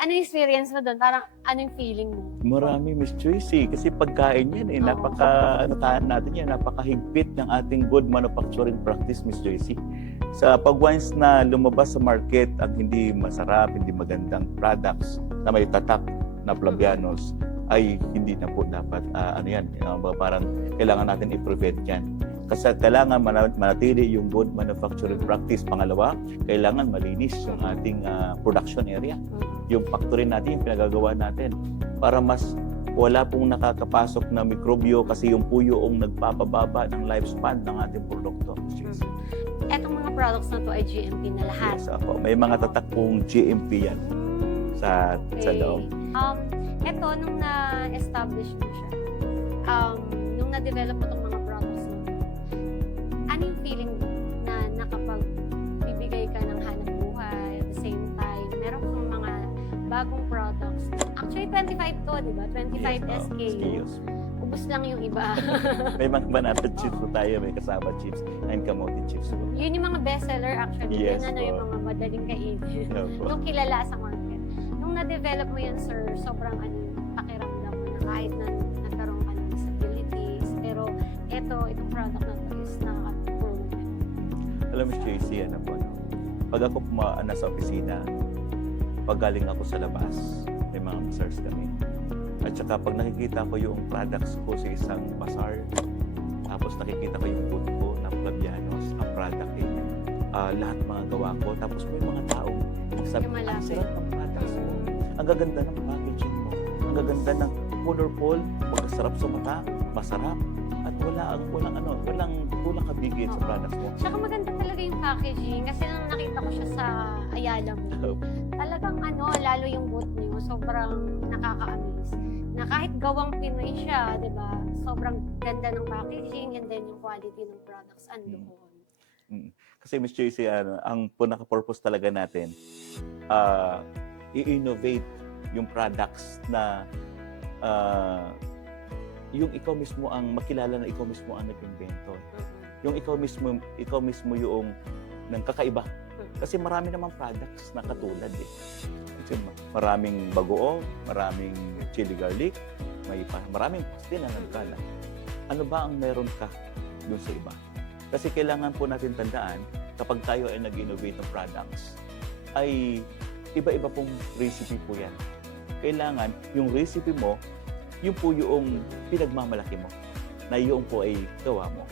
Ano yung experience mo doon? Parang ano yung feeling mo? Marami, Miss Tracy. Kasi pagkain yan eh. Oo. Napaka-anotahan natin yan. Napakahigpit ng ating good manufacturing practice, Miss Tracy. Sa pag once na lumabas sa market ang hindi masarap, hindi magandang products na may tatak na Flavianos, ay hindi na po dapat, parang kailangan natin i-prevent yan. Kasi kailangan manatili yung good manufacturing practice. Pangalawa, kailangan malinis yung ating production area. Yung factory natin, yung pinagagawa natin. Para mas wala pong nakakapasok na mikrobyo kasi yung po yung nagpapababa ng lifespan ng ating produkto. Etong mga products na to ay GMP na lahat. Yes, ako. May mga tatak pong GMP yan sa loob. Eto, nung na-establish mo siya, nung na-develop mo itong mga products mo, ano yung feeling mo na nakapagbibigay ka ng hanap buhay at the same time, meron kang mga bagong products. Actually, 25 to, di ba? 25 SKUs. Ubus lang yung iba. May mga banana chips po tayo, may kasama chips and kamote chips po. Yun yung mga bestseller actually. Yes, yun yung mga madaling kainin. Yung kilala sa market. Nung na-develop mo yan, sir, sobrang pakiramdam mo na kahit na nagkaroon ka ng disabilities, pero itong product na to is nakaka-prove. Alam mo, Tracy, pag ako nasa opisina, pag galing ako sa labas, may mga bazaars kami. At saka pag nakikita ko yung products ko sa isang bazaar, tapos nakikita ko yung food ko na Flavianos, ang product lahat mga gawa ko, tapos may mga taong magsabi, ang sarap ng products mo, ang gaganda ng packaging mo, ang gaganda ng colorful, magkasarap sa mata, masarap, at walang kabigit sa products mo. Tsaka maganda talaga yung packaging kasi nung nakita ko siya sa Ayala mo, talagang lalo yung booth niyo, sobrang nakaka-amaze. Na kahit gawang Pinoy siya, di ba? Sobrang ganda ng packaging and then yung quality ng products andoon. Kasi Ms. Tracy, ang pinaka-purpose talaga natin, i-innovate yung products na yung ikaw mismo ang makilala na ikaw mismo ang nag-invento. Yung ikaw mismo yung ng kakaiba. Kasi marami namang products na katulad eh. Kasi maraming bagoong, maraming chili garlic, maraming pastil na nagkala. Ano ba ang meron ka dun sa iba? Kasi kailangan po natin tandaan, kapag tayo ay nag-innovate ng products, ay iba-iba pong recipe po yan. Kailangan yung recipe mo, yun po yung pinagmamalaki mo, na yun po ay gawa mo.